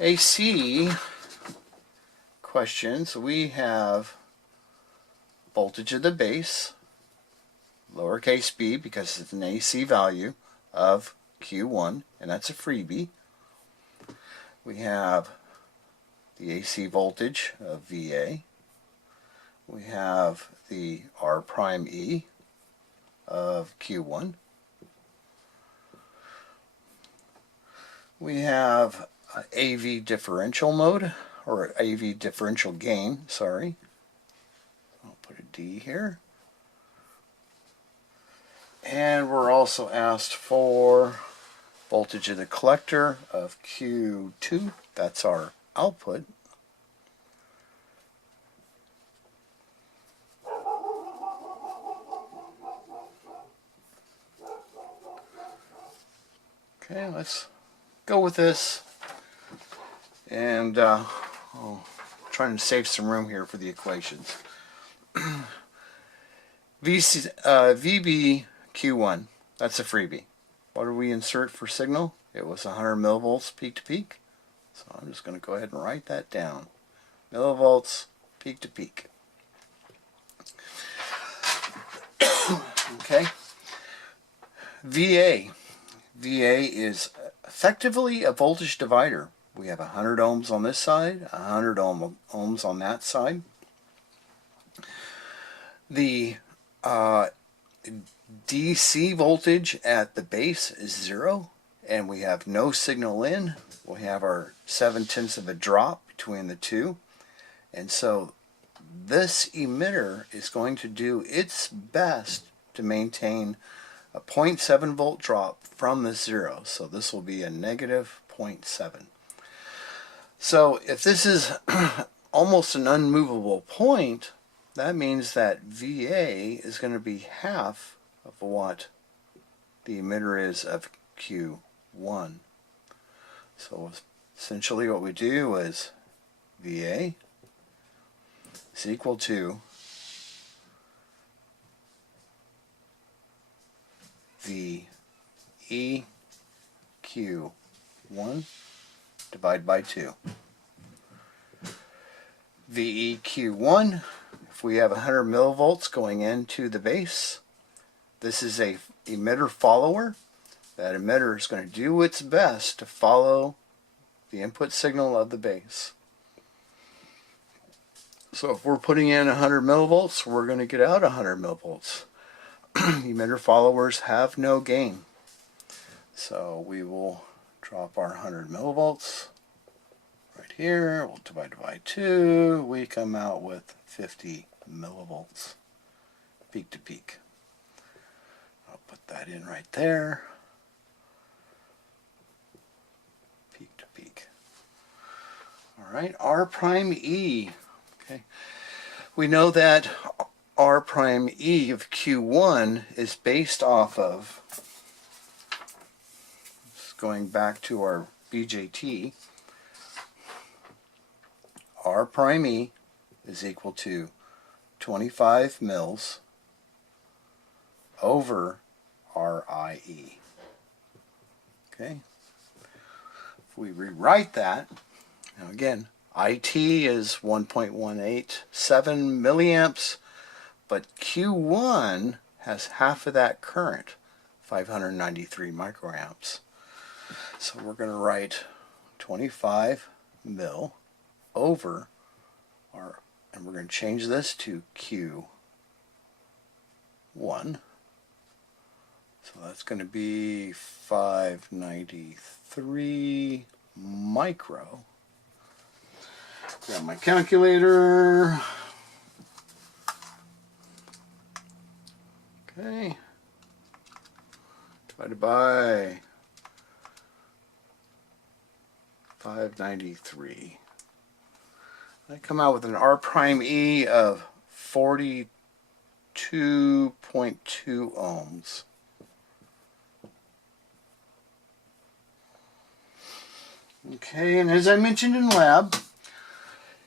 AC questions, we have voltage of the base, lowercase b because it's an AC value of Q1, and that's a freebie. We have the AC voltage of VA. We have the R prime E of Q1. We have AV differential mode, or AV differential gain, sorry. I'll put a D here. And we're also asked for voltage of the collector of Q2. That's our output. Okay, let's go with this. And trying to save some room here for the equations. VBQ1, that's a freebie. What did we insert for signal? It was 100 millivolts peak to peak. So I'm just going to go ahead and write that down. Millivolts peak to peak. Okay. VA. VA is effectively a voltage divider. We have 100 ohms on this side, 100 ohms on that side. The DC voltage at the base is 0, and we have no signal in. We have our 0.7 of a drop between the two, and so this emitter is going to do its best to maintain a 0.7 volt drop from the 0. So this will be a negative 0.7. So if this is almost an unmovable point, that means that VA is going to be half of what the emitter is of Q1. So essentially what we do is VA is equal to VEQ1 divided by 2. VEQ1, if we have 100 millivolts going into the base, this is a emitter follower. That emitter is going to do its best to follow the input signal of the base. So if we're putting in 100 millivolts, we're going to get out 100 millivolts. Emitter followers have no gain. So we will drop our 100 millivolts right here. We'll divide by 2. We come out with 50 millivolts peak to peak. I'll put that in right there. Peak to peak. All right, R prime E. Okay, we know that R prime E of Q1 is based off of, going back to our BJT, R prime E is equal to 25 mils over RIE. Okay, if we rewrite that, now again, IT is 1.187 milliamps, but Q1 has half of that current, 593 microamps. So we're going to write 25 mil over our, and we're going to change this to Q1. So that's going to be 593 micro. Grab my calculator. Okay. Divided by 593. I come out with an R prime E of 42.2 ohms. Okay, and as I mentioned in lab,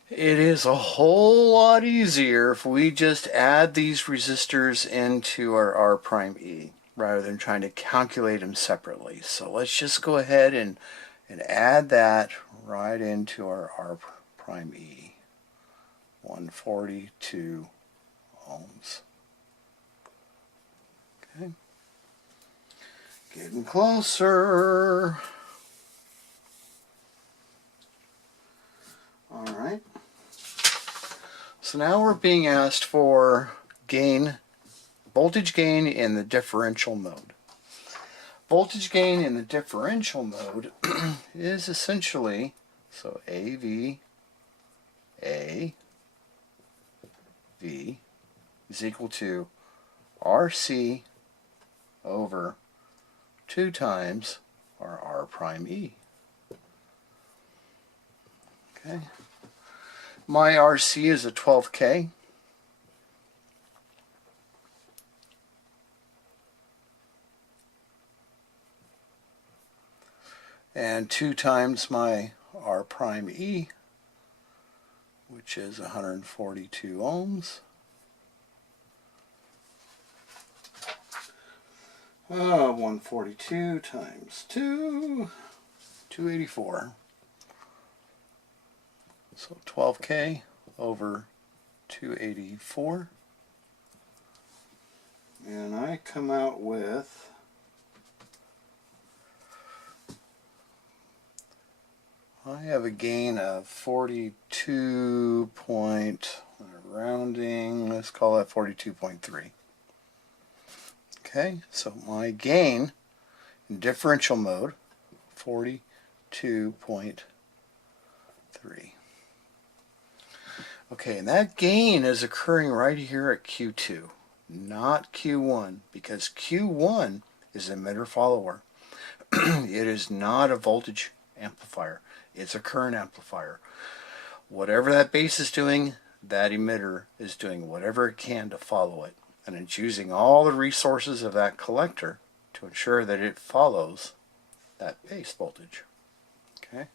it is a whole lot easier if we just add these resistors into our R prime E rather than trying to calculate them separately. So let's just go ahead and add that right into our R prime E, 142 ohms. Okay, getting closer. All right. So now we're being asked for gain, voltage gain in the differential mode. Voltage gain in the differential mode is essentially, so AV, A, V is equal to RC over 2 times our R prime E. Okay. My RC is a 12K. And 2 times my R prime E, which is 142 ohms. 142 times 2, 284. So 12K over 284. And I come out with I have a gain of 42 point, rounding, let's call that 42.3. Okay, so my gain in differential mode, 42.3. Okay, and that gain is occurring right here at Q2, not Q1, because Q1 is emitter follower. It is not a voltage amplifier. It's a current amplifier. Whatever that base is doing, that emitter is doing whatever it can to follow it. And it's using all the resources of that collector to ensure that it follows that base voltage. Okay.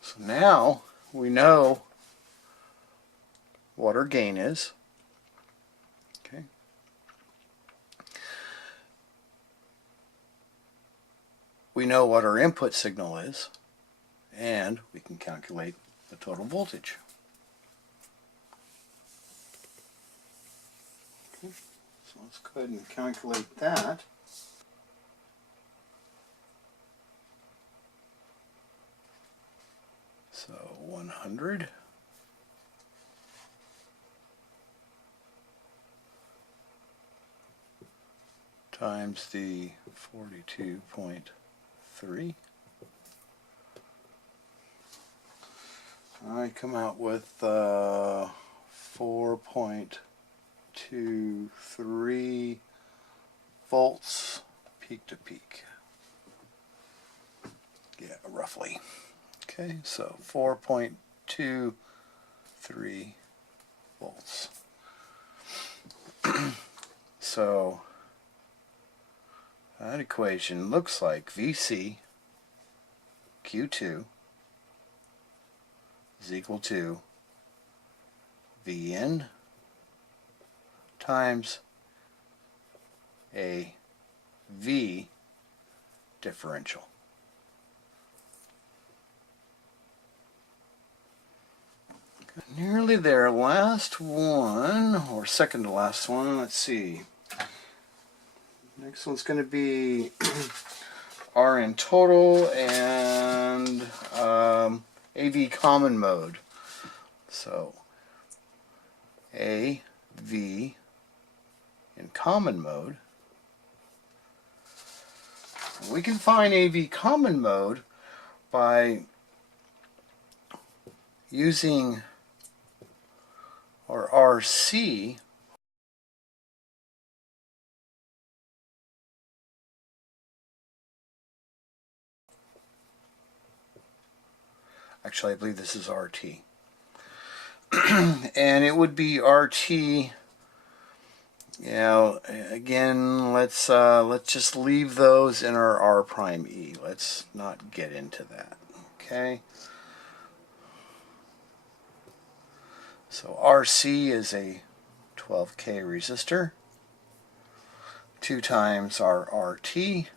So now we know what our gain is. Okay. We know what our input signal is, and we can calculate the total voltage. Okay. So let's go ahead and calculate that. So 100 times the 42.3. I come out with 4.23 volts peak to peak. Yeah, roughly. Okay, so 4.23 volts. So that equation looks like VC Q2 is equal to Vn times a V differential. Nearly there. Last one, or second to last one. Let's see. Next one's going to be RN total and AV common mode. So AV in common mode. We can find AV common mode by using our RC actually I believe this is RT and it would be RT, you know, again let's just leave those in our R prime E. Let's not get into that. Okay, so RC is a 12K resistor, 2 times our RT,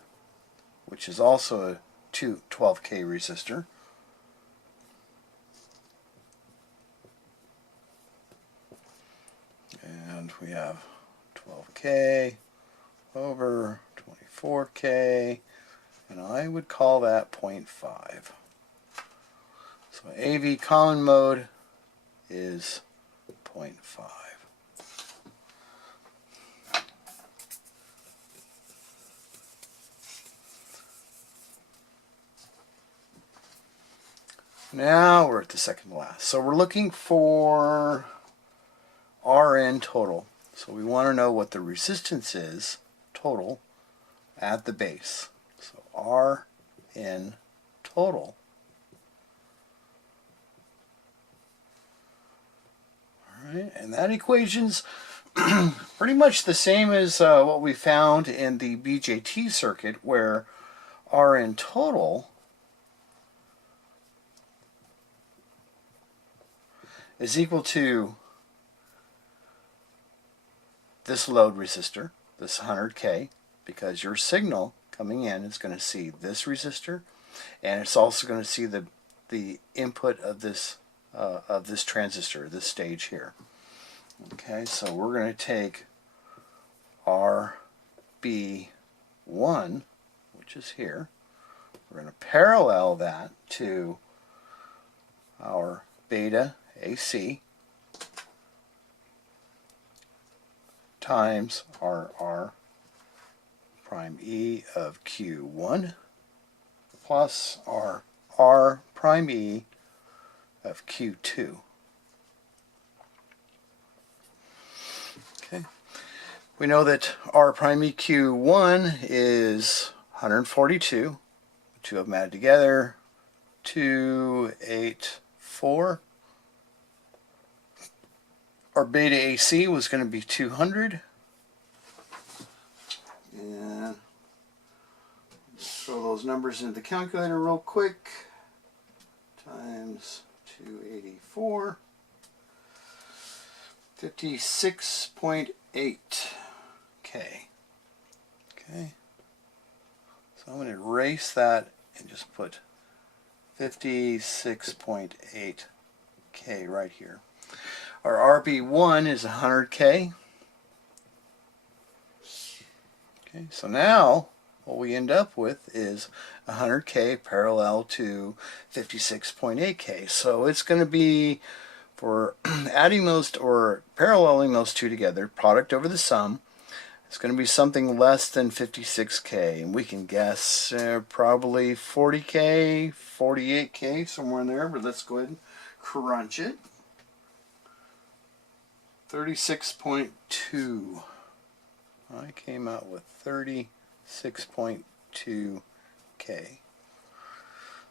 which is also a 12K resistor. And we have 12K over 24K, and I would call that 0.5. So AV common mode is 0.5. Now we're at the second last. So we're looking for Rn total. So we want to know what the resistance is total at the base. So Rn total. Alright, and that equation's pretty much the same as what we found in the BJT circuit, where Rn total is equal to this load resistor, this 100K, because your signal coming in is going to see this resistor, and it's also going to see the input of this transistor, this stage here. Okay, so we're going to take RB1, which is here. We're going to parallel that to our beta AC times our R prime E of Q1 plus our R prime E of Q2. Okay. We know that R prime E Q1 is 142. Two of them added together, 284. Our beta AC was going to be 200. And let's throw those numbers into the calculator real quick. Times 284. 56.8K. Okay. So I'm going to erase that and just put 56.8K right here. Our RB1 is 100K. Okay, so now what we end up with is 100K parallel to 56.8K. So it's going to be, for adding those or paralleling those two together, product over the sum, it's going to be something less than 56K. And we can guess probably 40K, 48K, somewhere in there. But let's go ahead and crunch it. 36.2. I came out with 36.2K.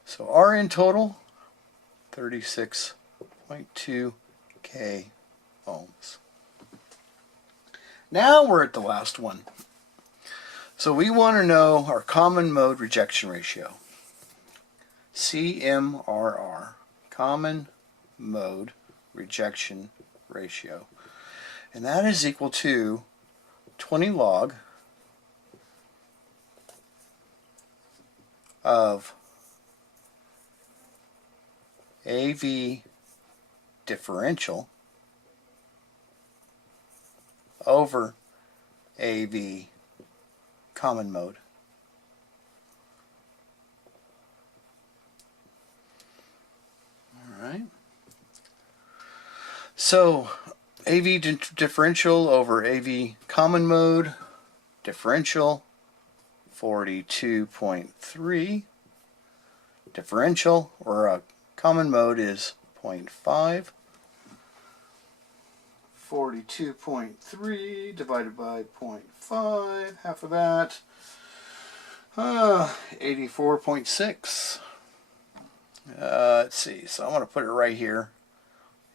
So Rn total, 36.2K ohms. Now we're at the last one. So we want to know our common mode rejection ratio. CMRR, common mode rejection ratio. And that is equal to 20 log of AV differential over AV common mode. All right. So AV differential over AV common mode, differential 42.3, differential or common mode is 0.5, 42.3 divided by 0.5, half of that, 84.6. Let's see, so I want to put it right here.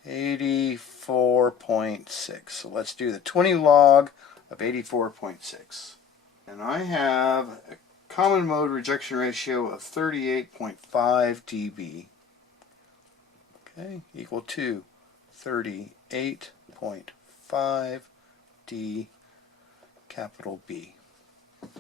84.6. So let's do the 20 log of 84.6. And I have a common mode rejection ratio of 38.5 dB. Okay, equal to 38.5 D capital B.